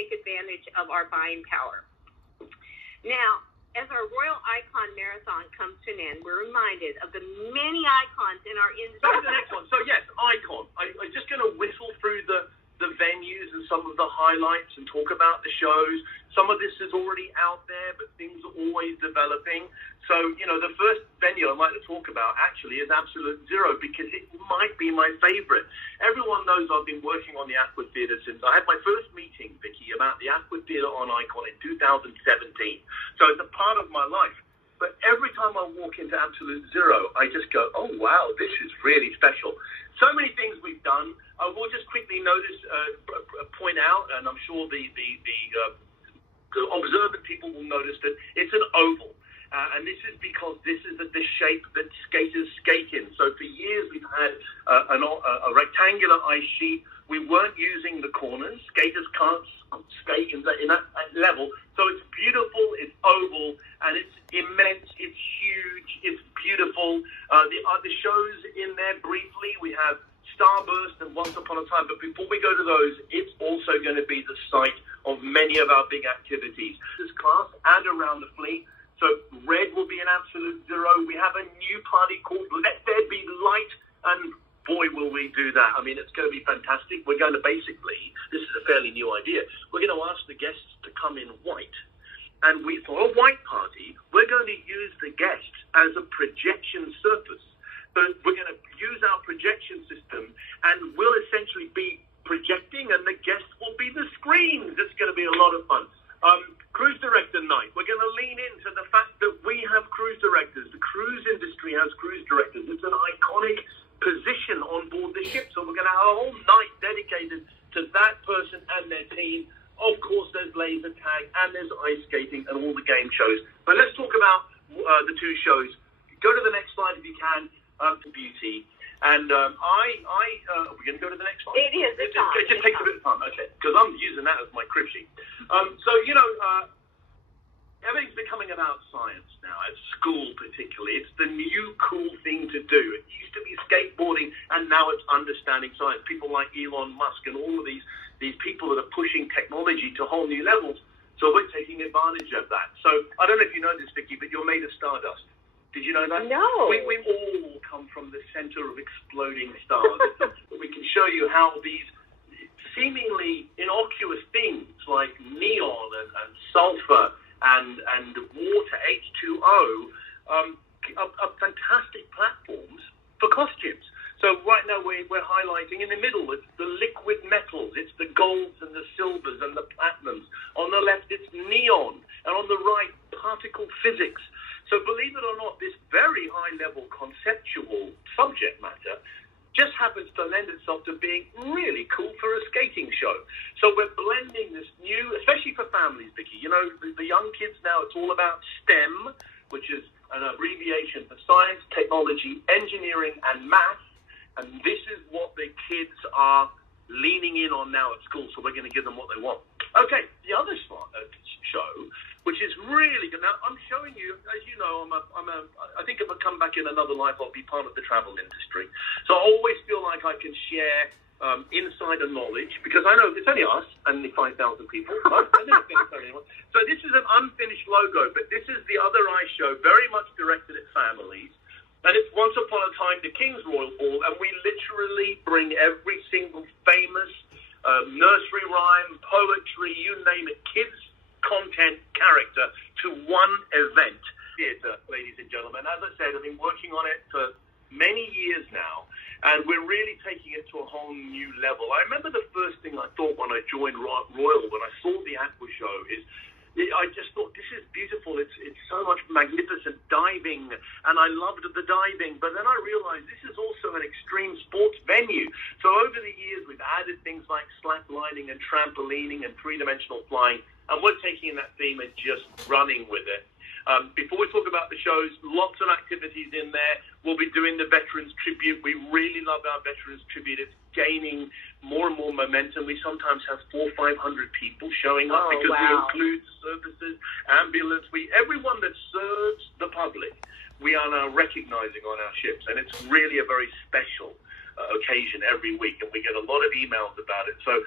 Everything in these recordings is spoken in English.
take advantage of our buying power. Now, as our Royal Icon Marathon comes to an end, we're reminded of the many icons in our industry. That's the next one. So, yes, icon. I'm just going to whistle through the venues and some of the highlights and talk about the shows. Some of this is already out there, but things are always developing. So, the first venue I'd like to talk about actually is Absolute Zero, because it might be my favorite. Everyone knows I've been working on the Aqua Theatre since I had my first meeting, Vicky, about the Aqua Theatre on Icon in 2017. So it's a part of my life. But every time I walk into Absolute Zero, I just go, oh, wow, this is really special. So many things we've done. I will just quickly point out, and I'm sure the observant people will notice that it's an oval. And this is because this is the shape that skaters skate in. So for years we've had a rectangular ice sheet. We weren't using the corners. Skaters can't skate in that level. So it's beautiful, it's oval, and it's immense, it's huge, it's beautiful. The shows in there briefly, we have Starburst and Once Upon a Time. But before we go to those, it's also going to be the site of many of our big activities. This class and around the fleet. So Red will be an Absolute Zero. We have a new party called Let There Be Light, and boy, will we do that. I mean, it's going to be fantastic. We're going to basically, this is a fairly new idea, we're going to ask the guests to come in white. And for a white party, we're going to use the guests as a projection surface. So we're going to use our projection system, and we'll essentially be projecting, and the guests will be the screens. It's going to be a lot of fun. Cruise Director Night. We're going to lean into the fact that we have cruise directors. The cruise industry has cruise directors. It's an iconic position on board the ship. So we're going to have a whole night dedicated to that person and their team. Of course, there's laser tag and there's ice skating and all the game shows. But let's talk about the two shows. Go to the next slide if you can, for beauty. And we're going to go to the next slide. It is. It just takes a bit of time, okay, because I'm using that as my crib sheet. Everything's becoming about science now, at school particularly. It's the new cool thing to do. It used to be skateboarding, and now it's understanding science. People like Elon Musk and all of these people that are pushing technology to whole new levels. So we're taking advantage of that. So I don't know if you know this, Vicky, but you're made of stardust. Did you know that? No. We all come from the center of exploding stars. We can show you how these seemingly innocuous things like neon and sulfur and water, H2O, are fantastic platforms for costumes. So right now we're highlighting in the middle, it's the liquid metals, it's the golds and the silvers and the platinums. On the left, it's neon, and on the right, particle physics. So believe it or not, this very high-level conceptual subject matter just happens to lend itself to being really cool for a skating show. So we're blending this new, especially for families, Vicky. The young kids now, it's all about STEM, which is an abbreviation for science, technology, engineering, and math. And this is what the kids are leaning in on now at school, so we're going to give them what they want. Okay, the other show, which is really good. Now, I'm showing you, as you know, I think if I come back in another life, I'll be part of the travel industry. So I always feel like I can share insider knowledge, because I know it's only us and the 5,000 people. Right? I never think it's only anyone. So this is an unfinished logo, but this is the other ice show, very much directed at families. And it's Once Upon a Time, the King's Royal Ball, and we literally bring every single famous nursery rhyme, poetry, you name it, kids content character to one event. Theatre, ladies and gentlemen. As I said, I've been working on it for many years now, and we're really taking it to a whole new level. I remember the first thing I thought when I joined Royal, when I saw the Aqua Show, is I just thought, this is beautiful. It's so much magnificent diving, and I loved the diving. But then I realized this is also an extreme sports venue. So over the years, we've added things like slacklining and trampolining and three-dimensional flying, and we're taking that theme and just running with it. Before we talk about the shows, lots of activities in there. We'll be doing the Veterans Tribute. We really love our Veterans Tribute. It's gaining more and more momentum. We sometimes have 400 or 500 people showing up because we include services, ambulance. Everyone that serves the public, we are now recognizing on our ships, and it's really a very special occasion every week, and we get a lot of emails about it. So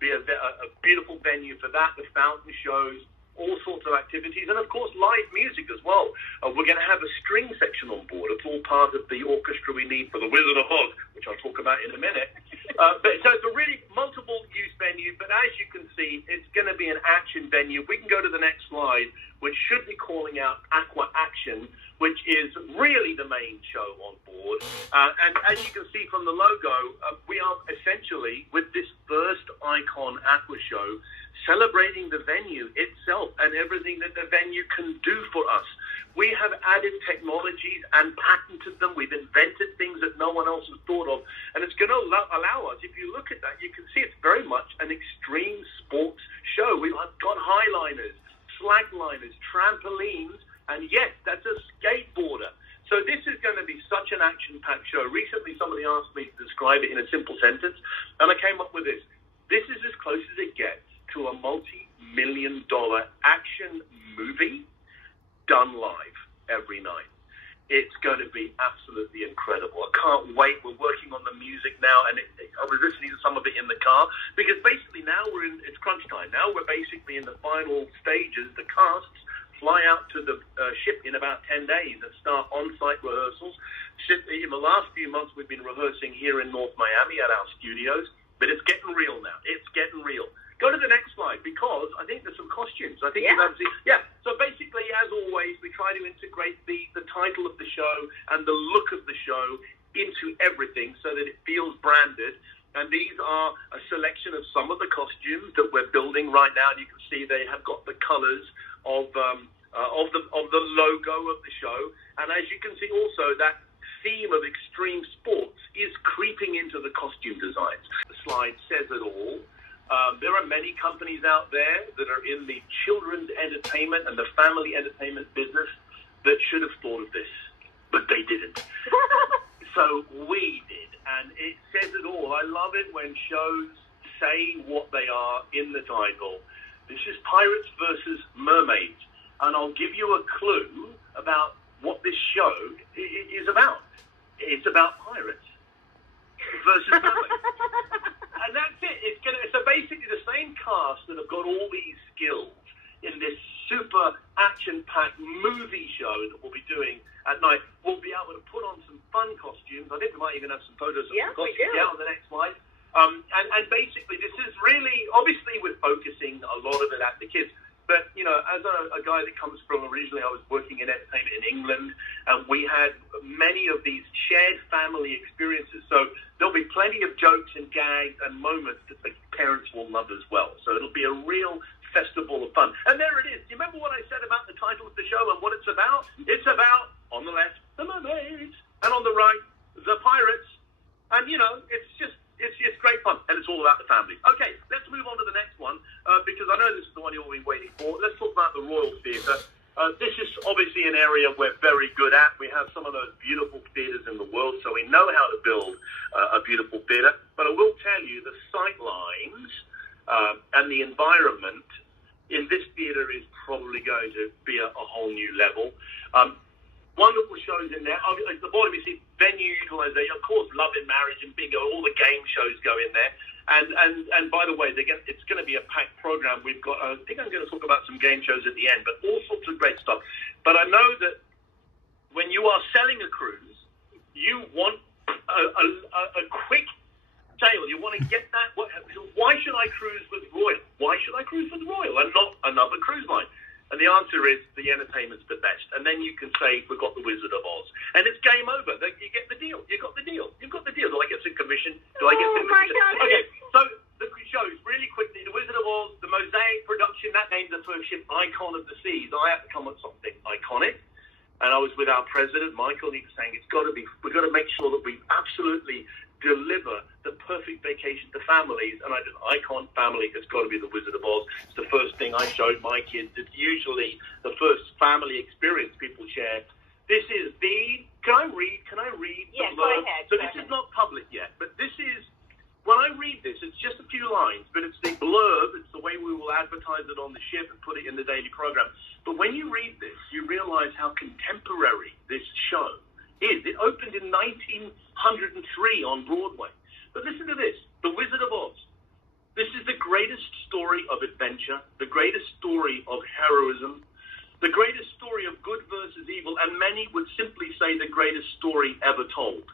It'll be a beautiful venue for that, the fountain shows, all sorts of activities, and of course live music as well. We're going to have a string section on board. It's all part of the orchestra we need for the Wizard of Oz, which I'll talk about in a minute. So it's a really multiple use venue, but as you can see, it's going to be an action venue. We can go to the next slide, which should be calling out Aqua Action, which is really the main show on board. And as you can see from the logo, we are essentially, with this first Icon Aqua show, celebrating the venue itself and everything that the venue can do for us. We have added technologies and patented them. We've invented things that no one else has thought of. And it's going to allow us, if you look at that, you can see it's very much an extreme sports show. We've got highliners, slackliners, trampolines, and yes, that's a skateboarder. So this is going to be such an action-packed show. Recently, somebody asked me to describe it in a simple sentence, and I came up with this. This is as close as it gets to a multi-million-dollar action movie done live every night. It's going to be absolutely incredible. I can't wait. We're working on the music now, and I was listening to some of it in the car, because basically now it's crunch time. Now we're basically in the final stages. The casts fly out to the ship in about 10 days and start on-site rehearsals. In the last few months, we've been rehearsing here in North Miami at our studios, but it's getting real now. It's getting real. Go to the next slide, because I think there's some costumes. I think So basically, as always, we try to integrate the title of the show and the look of the show into everything so that it feels branded. And these are a selection of some of the costumes that we're building right now. And you can see they have got the colors of the logo of the show. And as you can see also, that theme of extreme sports is creeping into the costume designs. The slide says it all. There are many companies out there that are in the children's entertainment and the family entertainment business that should have thought of this, but they didn't. So we did, and it says it all. I love it when shows say what they are in the title. This is Pirates versus Mermaids, and I'll give you a clue about what this show is about. It's about pirates versus mermaids. And that's it. So basically the same cast that have got all these skills in this super action-packed movie show that we'll be doing at night will be able to put on some fun costumes. I think we might even have some photos of some costumes. Yeah, on the next slide. And basically this is really, obviously we're focusing a lot of it at the kids. But, you know, as a guy that comes from, originally I was working in entertainment in England, and we had many of these shared family experiences. So there'll be plenty of jokes and gags and moments that the parents will love as well. So it'll be a real festival of fun. And there it is. Do you remember what I said about the title of the show and what it's about? It's about, on the left, the mermaids, and on the right, the pirates. And, you know, it's great fun, and it's all about the family. Okay, let's move on to the next one, because I know this is the one you've all been waiting for. Let's talk about the Royal Theatre. This is obviously an area we're very good at. We have some of those beautiful theatres in the world, so we know how to build a beautiful theatre. But I will tell you, the sight lines and the environment in this theatre is probably going to be a whole new level. Wonderful shows in there. At the bottom you see venue utilization. Of course, Love and Marriage and Bingo, all the game shows go in there. And by the way, it's going to be a packed program. We've got, I think I'm going to talk about some game shows at the end, but all sorts of great stuff. But I know that when you are selling a cruise, you want a quick sale. You want to get that. Why should I cruise with Royal? Why should I cruise with Royal and not another cruise line? And the answer is the entertainment's the best. And then you can say, we've got the Wizard of Oz. And it's game over. You get the deal. You got the deal. You've got the deal. Do I get some commission? Do I get some commission? God. Okay, so the shows, really quickly, the Wizard of Oz, the Mosaic production, that named the first ship Icon of the Seas. I had to come up with something iconic. And I was with our president, Michael. He was saying, we've got to make sure that we absolutely deliver the perfect vacation to families, and I did Icon family. It's got to be the Wizard of Oz. It's the first thing I showed my kids. It's usually the first family experience people share. This is can I read? Yes, the go ahead. So this is not public yet, but this is, when I read this, it's just a few lines, but it's the blurb. It's the way we will advertise it on the ship and put it in the daily program. But when you read this, you realize how contemporary this show is. It opened in 1903 on Broadway. But listen to this, The Wizard of Oz. This is the greatest story of adventure, the greatest story of heroism, the greatest story of good versus evil, and many would simply say the greatest story ever told.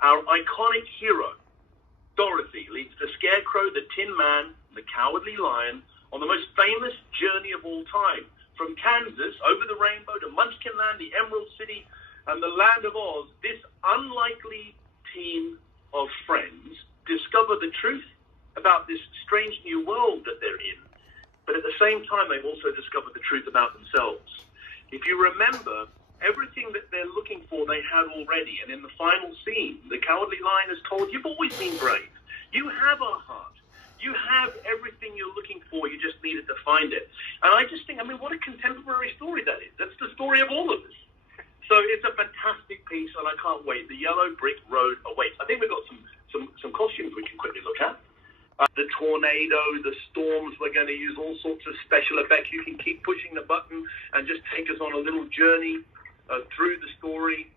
Our iconic hero, Dorothy, leads the Scarecrow, the Tin Man, the Cowardly Lion on the most famous journey of all time. From Kansas, over the rainbow, to Munchkin Land, the Emerald City, and the Land of Oz, this unlikely team of friends discover the truth about this strange new world that they're in, but at the same time, they've also discovered the truth about themselves. If you remember, everything that they're looking for, they had already, and in the final scene, the Cowardly Lion is told, you've always been brave. You have a heart. You have everything you're looking for. You just needed to find it. And I just think, what a contemporary story that is. That's the story of all of us. So it's a fantastic piece, and I can't wait. The Yellow Brick Road awaits. I think we've got some costumes we can quickly look at. The tornado, the storms, we're going to use all sorts of special effects. You can keep pushing the button and just take us on a little journey through the story.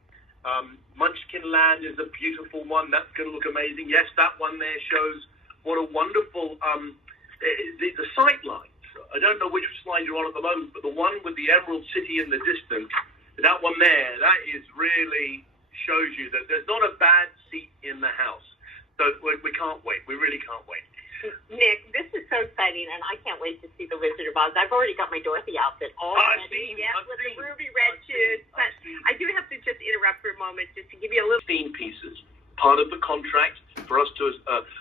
Munchkin Land is a beautiful one. That's going to look amazing. Yes, that one there shows what a wonderful, the sight lines. I don't know which slide you're on at the moment, but the one with the Emerald City in the distance, that one there, that is really shows you that there's not a bad seat in the house. So we can't wait. We really can't wait. Nick, this is so exciting, and I can't wait to see the Wizard of Oz. I've already got my Dorothy outfit all ready. Yes, with the ruby red shoes. But I do have to just interrupt for a moment just to give you a little. Theme pieces. Part of the contract for us to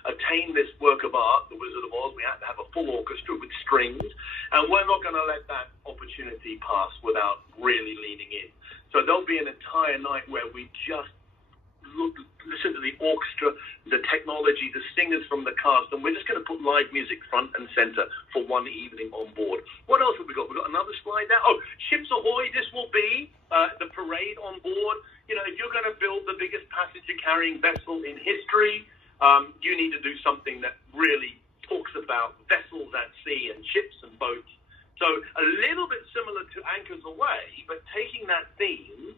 attain this work of art, the Wizard of Oz, we have to have a full orchestra with strings, and we're not going to let that opportunity pass without really leaning in. So there'll be an entire night where we just listen to the orchestra, the technology, the singers from the cast, and we're just going to put live music front and center for one evening on board. What else have we got? We've got another slide there. Oh, Ships Ahoy, this will be the parade on board. You know, if you're going to build the biggest passenger-carrying vessel in history, you need to do something that really talks about vessels at sea and ships and boats. So a little bit similar to Anchors Aweigh, but taking that theme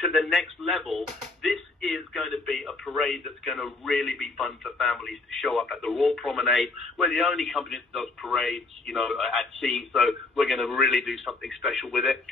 to the next level, this is going to be a parade that's going to really be fun for families to show up at the Royal Promenade. We're the only company that does parades, at sea, so we're going to really do something special with it.